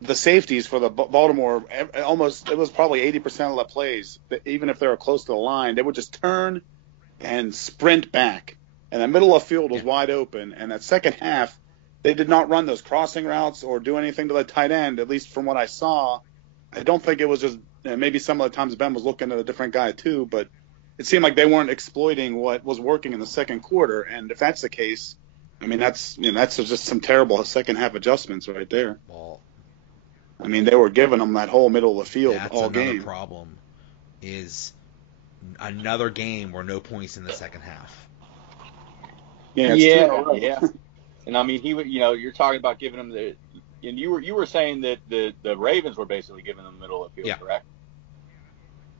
the safeties for the Baltimore, it was probably 80% of the plays, even if they were close to the line, they would just turn and sprint back. And the middle of the field was wide open. And that second half, they did not run those crossing routes or do anything to the tight end, at least from what I saw. I don't think it was just maybe some of the times Ben was looking at a different guy too, but it seemed like they weren't exploiting what was working in the second quarter. And if that's the case, I mean, that's just some terrible second half adjustments right there. Well, I mean, they were giving them that whole middle of the field all game. That's another problem, is another game where no points in the second half. Yeah. And I mean, you're talking about giving them and you were saying that the Ravens were basically giving them the middle of the field, correct?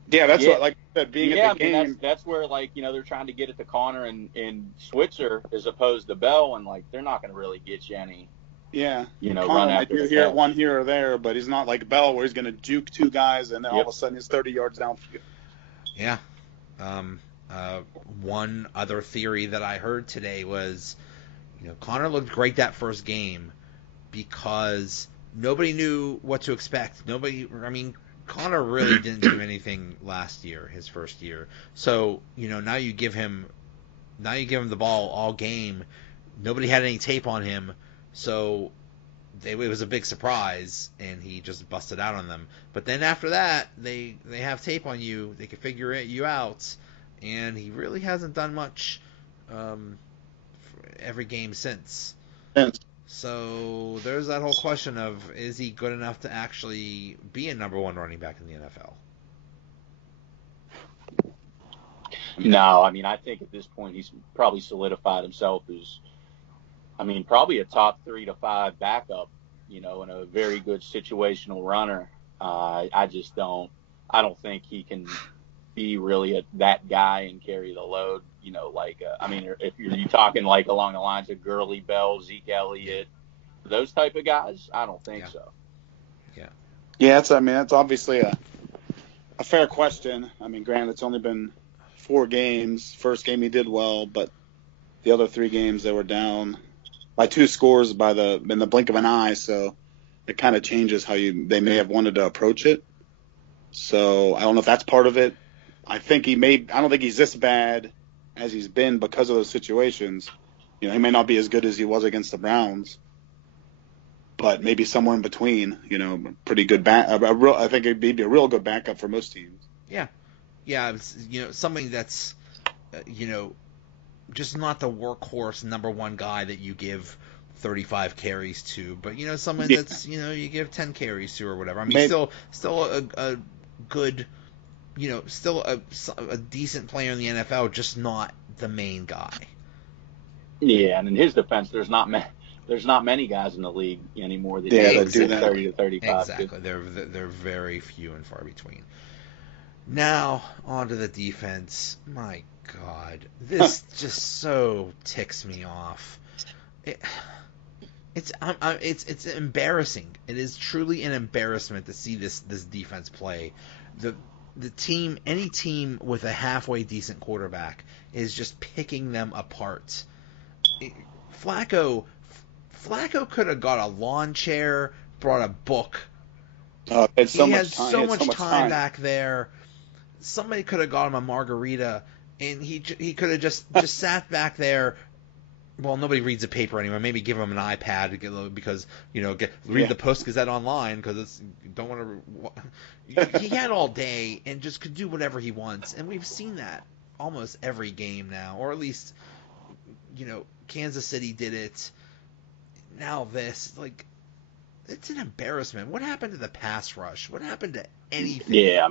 Yeah, that's what, like I said, being at the game. Mean, that's where, like, they're trying to get it to Connor and Switzer as opposed to Bell, and, like, they're not going to really get you any, Connor run after might hear one here or there, but he's not like Bell where he's going to juke two guys and then all of a sudden he's 30 yards downfield. Yeah. One other theory that I heard today was, Connor looked great that first game because nobody knew what to expect. Connor really didn't do anything last year, his first year. So, now you give him the ball all game. Nobody had any tape on him, so it was a big surprise, and he just busted out on them. But then after that, they have tape on you. They can figure you out, and he really hasn't done much every game since. So there's that whole question of, is he good enough to actually be a number one running back in the NFL? No, I think at this point he's probably solidified himself as, probably a top 3 to 5 backup, and a very good situational runner. I don't think he can be really that guy and carry the load, if you're talking like along the lines of Gurley, Bell, Zeke Elliott, those type of guys, I don't think so. Yeah, that's obviously a fair question. Granted, it's only been 4 games. First game he did well, but the other 3 games they were down by 2 scores in the blink of an eye, so it kind of changes how they may have wanted to approach it. So I don't know if that's part of it. I don't think he's this bad as he's been because of those situations. He may not be as good as he was against the Browns, but maybe somewhere in between. Pretty good I think it'd be a real good backup for most teams. Yeah. Something that's just not the workhorse number one guy that you give 35 carries to, but someone that's you give 10 carries to or whatever. Still a good. Still a decent player in the NFL, just not the main guy. Yeah, and in his defense, there's not many guys in the league anymore that do 30 to 35. Exactly, they're very few and far between. Now on to the defense. My God, this just so ticks me off. It's embarrassing. It is truly an embarrassment to see this defense play. Any team with a halfway decent quarterback is just picking them apart. Flacco could have got a lawn chair, brought a book. He had so much time back there. Somebody could have got him a margarita, and he could have just sat back there. Well, nobody reads the paper anymore. Maybe give him an iPad because read the Post-Gazette online because don't want to. He had all day and just could do whatever he wants, and we've seen that almost every game now, or at least Kansas City did it. Now this, it's an embarrassment. What happened to the pass rush? What happened to anything? Yeah,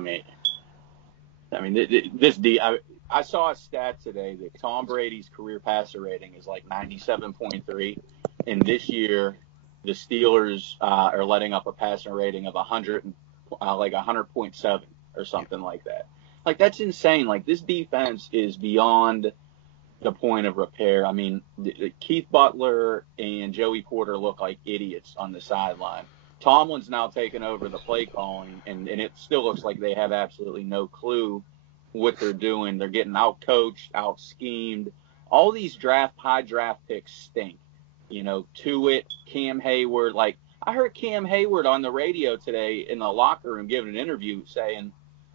I saw a stat today that Tom Brady's career passer rating is like 97.3, and this year the Steelers are letting up a passer rating of 100.7 or something like that. That's insane. This defense is beyond the point of repair. Keith Butler and Joey Porter look like idiots on the sideline. Tomlin's now taken over the play calling, and it still looks like they have absolutely no clue what they're doing. They're getting out-coached, out-schemed. All these high draft picks stink. Tuitt, Cam Hayward, I heard Cam Hayward on the radio today in the locker room giving an interview saying,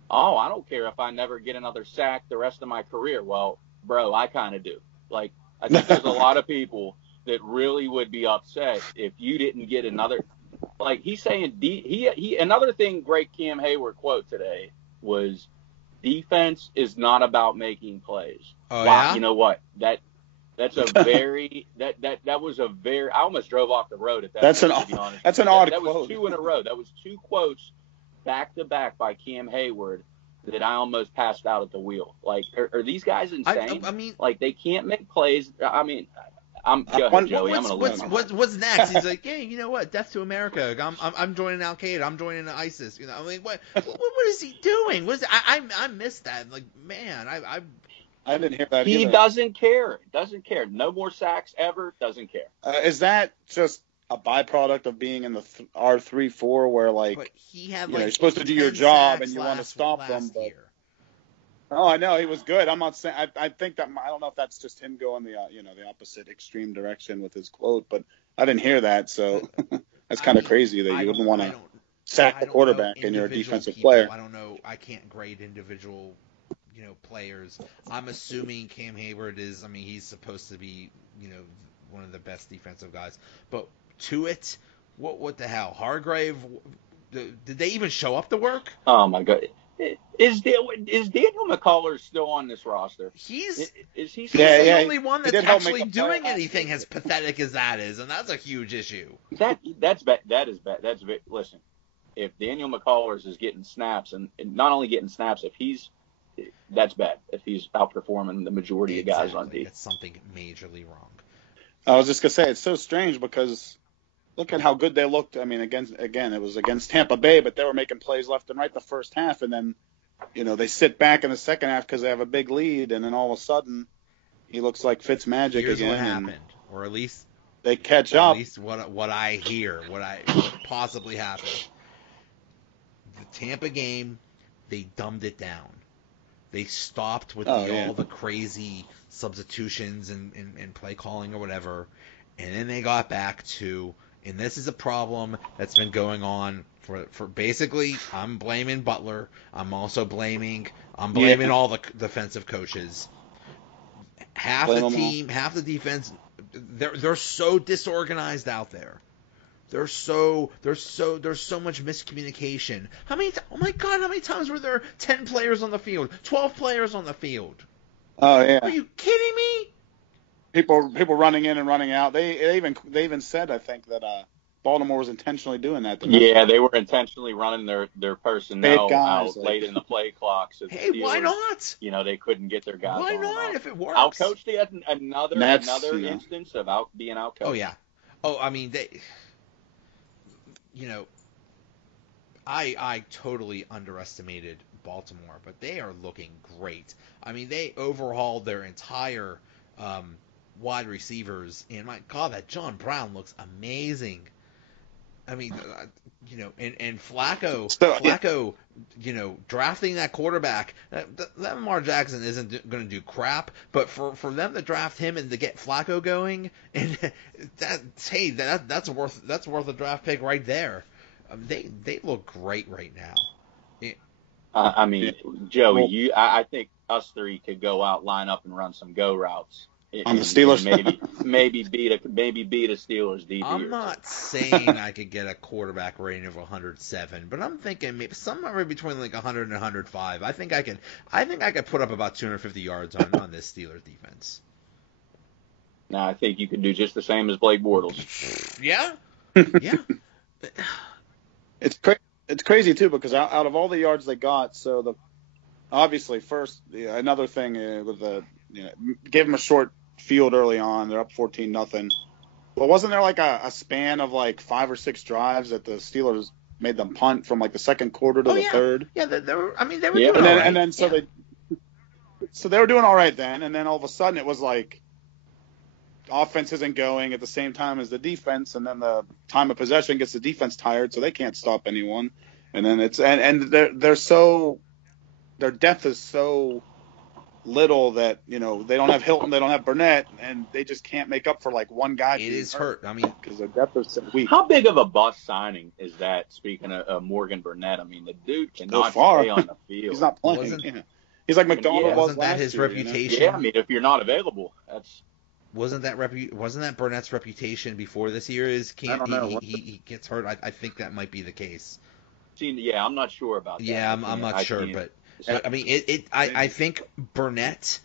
"Oh, I don't care if I never get another sack the rest of my career." Well, bro, I kind of do. Like, I think there's a lot of people that really would be upset if you didn't get another. Like, he's saying, he another thing great Cam Hayward quote today was, defense is not about making plays. Oh, wow, yeah? You know what? That's a very that was a very. I almost drove off the road at that. That's point, an to be honest. that's an odd that quote. was 2 in a row. That was 2 quotes back to back by Cam Hayward that I almost passed out at the wheel. Like, are these guys insane? I mean, like, they can't make plays. I mean, go ahead, Joey. I'm going to lose. What's next? He's like, yeah, you know what? Death to America. I'm joining Al Qaeda. I'm joining ISIS. You know, I mean, what is he doing? I missed that. Like, man, I didn't hear that. He either. doesn't care. Doesn't care. No more sacks ever. Doesn't care. Is that just a byproduct of being in the R3-4 where, like, but he had, you're supposed to do your job and you want to stop them? But year. Oh, I know he was good. I'm not saying. I think that I don't know if that's just him going the the opposite extreme direction with his quote, but I didn't hear that, so that's kind of crazy that you wouldn't want to sack the quarterback and you're a defensive player. I don't know. I can't grade individual players. I'm assuming Cam Hayward is. I mean, he's supposed to be one of the best defensive guys, but to it, what the hell? Hargrave? Did they even show up to work? Oh my God. Is Daniel McCullers still on this roster? He's the only one that's actually doing anything as pathetic as that is, and that's a huge issue. That's bad. That is bad. Listen, if Daniel McCullers is getting snaps, and not only getting snaps, that's bad. If he's outperforming the majority of guys on defense, it's something majorly wrong. I was just gonna say, it's so strange because look at how good they looked. I mean, it was against Tampa Bay, but they were making plays left and right the first half, and then, they sit back in the second half because they have a big lead, and then all of a sudden, he looks like Fitzmagic again. Here's what happened, or at least they catch up. At least what I hear, what possibly happened. The Tampa game, they dumbed it down. They stopped with all the crazy substitutions and play calling or whatever, and then they got back to. And this is a problem that's been going on for basically, I'm blaming Butler. I'm also blaming all the defensive coaches. Half the team, half the defense, they're so disorganized out there. There's so much miscommunication. Oh my God, how many times were there 10 players on the field, 12 players on the field? Oh yeah. Are you kidding me? People running in and running out. They even said, I think, that Baltimore was intentionally doing that. Yeah, they were intentionally running their personnel out late in the play clock. So hey, Steelers, why not? They couldn't get their guys. Why not? If it works, outcoached. They had another instance of being outcoached. Oh yeah. Oh, I mean they. I totally underestimated Baltimore, but they are looking great. I mean, they overhauled their entire wide receivers, and my God, that John Brown looks amazing. I mean, and Flacco, drafting that quarterback, that Lamar Jackson isn't going to do crap, but for them to draft him and to get Flacco going, and that's worth a draft pick right there. They look great right now. I mean, Joey, I think us three could go out, line up, and run some go routes. On the Steelers, maybe beat a Steelers DB. I'm not saying I could get a quarterback rating of 107, but I'm thinking maybe somewhere between like 100 and 105. I think I could put up about 250 yards on this Steelers defense. No, I think you could do just the same as Blake Bortles. Yeah. It's crazy too because out of all the yards they got, so obviously first another thing with the give them a short field early on. They're up 14-0. But wasn't there like a span of like 5 or 6 drives that the Steelers made them punt from like the second quarter to the third? Yeah, they were doing all right. And then they were doing all right then, and then all of a sudden it was like offense isn't going at the same time as the defense, and then the time of possession gets the defense tired, so they can't stop anyone. And then their depth is so little that, they don't have Hilton, they don't have Burnett, and they just can't make up for like one guy. It is hurt. I mean, because their depth is so weak. How big of a bust signing is that? Speaking of Morgan Burnett, I mean, the dude cannot stay on the field. He's not playing. He's like McDonald was wasn't that his reputation? Yeah, I mean, if you're not available, that's. Wasn't that Burnett's reputation before this year? I don't know. He gets hurt. I think that might be the case. Yeah, I'm not sure about that. Yeah, I'm not sure, but I mean, I think Burnett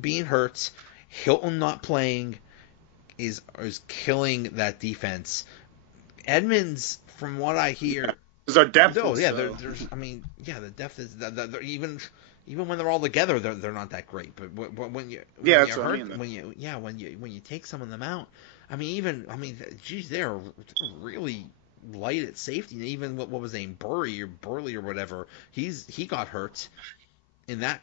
being hurt, Hilton not playing, is killing that defense. Edmonds, from what I hear, is our depth. No, yeah, there's. I mean, yeah, the depth is even when they're all together, they're not that great. But when you take some of them out, geez, they're really light at safety. And even what was his name, Burley or whatever, he got hurt, and that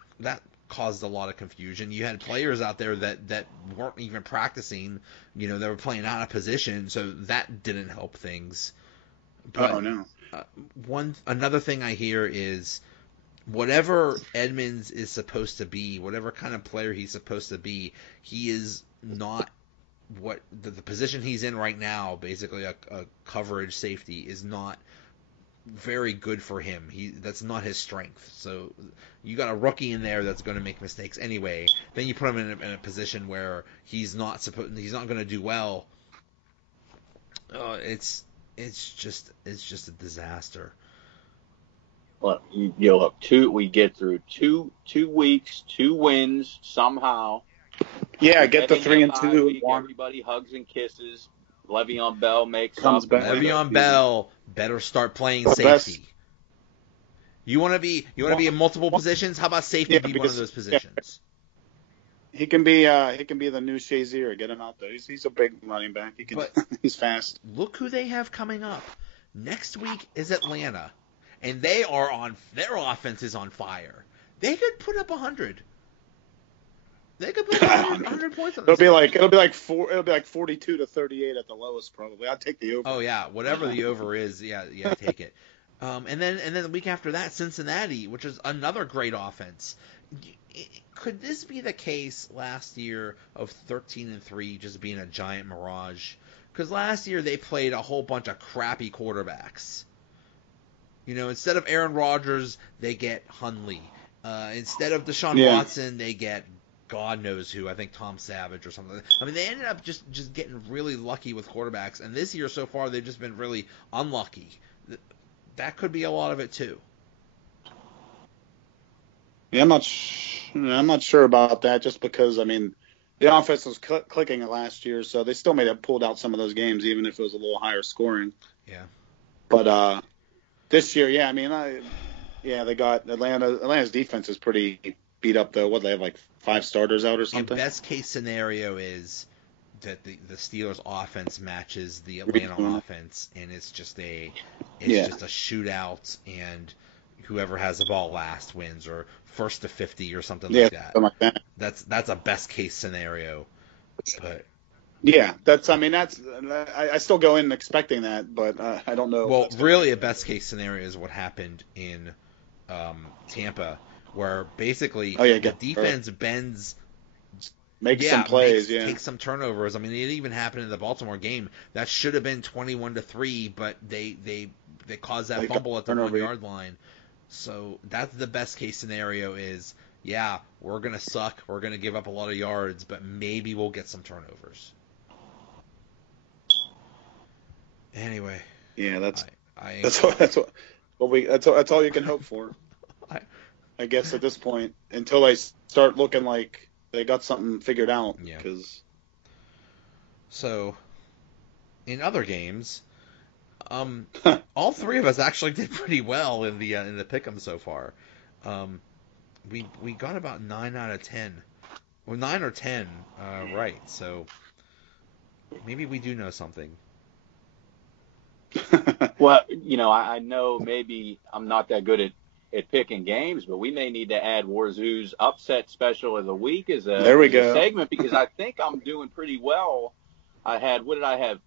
caused a lot of confusion. You had players out there that weren't even practicing. They were playing out of position, so that didn't help things. But, no. Another thing I hear is, whatever Edmonds is supposed to be, whatever kind of player he's supposed to be, he is not what the position he's in right now, basically a coverage safety, is not very good for him. That's not his strength. So you got a rookie in there that's going to make mistakes anyway. Then you put him in a position where he's not going to do well. It's just a disaster. Look, we get through two weeks, 2 wins somehow. Yeah, get the 3-2. Everybody hugs and kisses. Le'Veon Bell comes back. Le'Veon Bell better start playing safety. You want to be in multiple positions? How about safety be one of those positions? He can be the new Shazier. Get him out there. He's a big running back. He's fast. Look who they have coming up. Next week is Atlanta, and their offense is on fire. They could put up 100. They could put 100 points on this. It'll be like 42-38 at the lowest probably. I'd take the over. Oh yeah, whatever the over is, yeah, take it. And then the week after that, Cincinnati, which is another great offense. Could this be the case last year of 13-3 just being a giant mirage? Because last year they played a whole bunch of crappy quarterbacks. Instead of Aaron Rodgers, they get Hundley. Instead of Deshaun Watson, they get God knows who. I think Tom Savage or something. I mean, they ended up just getting really lucky with quarterbacks. And this year so far, they've just been really unlucky. That could be a lot of it too. Yeah, I'm not sure about that. Just because the offense was clicking last year, so they still may have pulled out some of those games, even if it was a little higher scoring. Yeah. But this year, they got Atlanta. Atlanta's defense is pretty beat up though. What, they have like 5 starters out or something? And best case scenario is that the Steelers offense matches the Atlanta offense, and it's just a shootout, and whoever has the ball last wins, or first to 50 or something like that. Something like that. That's a best case scenario. But yeah, I still go in expecting that, but I don't know. Well, really, a best case scenario is what happened in Tampa, where basically the defense bends, makes some plays, takes some turnovers. I mean, it even happened in the Baltimore game. That should have been 21-3, but they caused that fumble at the 1-yard line. So that's the best case scenario is, we're going to suck, we're going to give up a lot of yards, but maybe we'll get some turnovers. Anyway. Yeah, that's all you can hope for. I guess at this point, until they start looking like they got something figured out. Yeah. So, in other games, all three of us actually did pretty well in the pick'em so far. We got about 9 out of 10, well 9 or 10 right. So maybe we do know something. Well, I know maybe I'm not that good at picking games, but we may need to add Warzu's upset special of the week as a segment, because I think I'm doing pretty well. What did I have?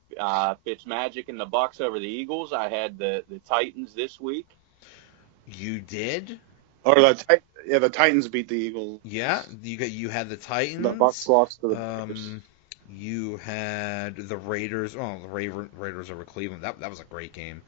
Fitzmagic and the Bucks over the Eagles. I had the Titans this week. You did? Or the Titans beat the Eagles. Yeah, you had the Titans. The Bucs lost to the Packers. You had the Raiders. Oh, the Raiders over Cleveland. That was a great game.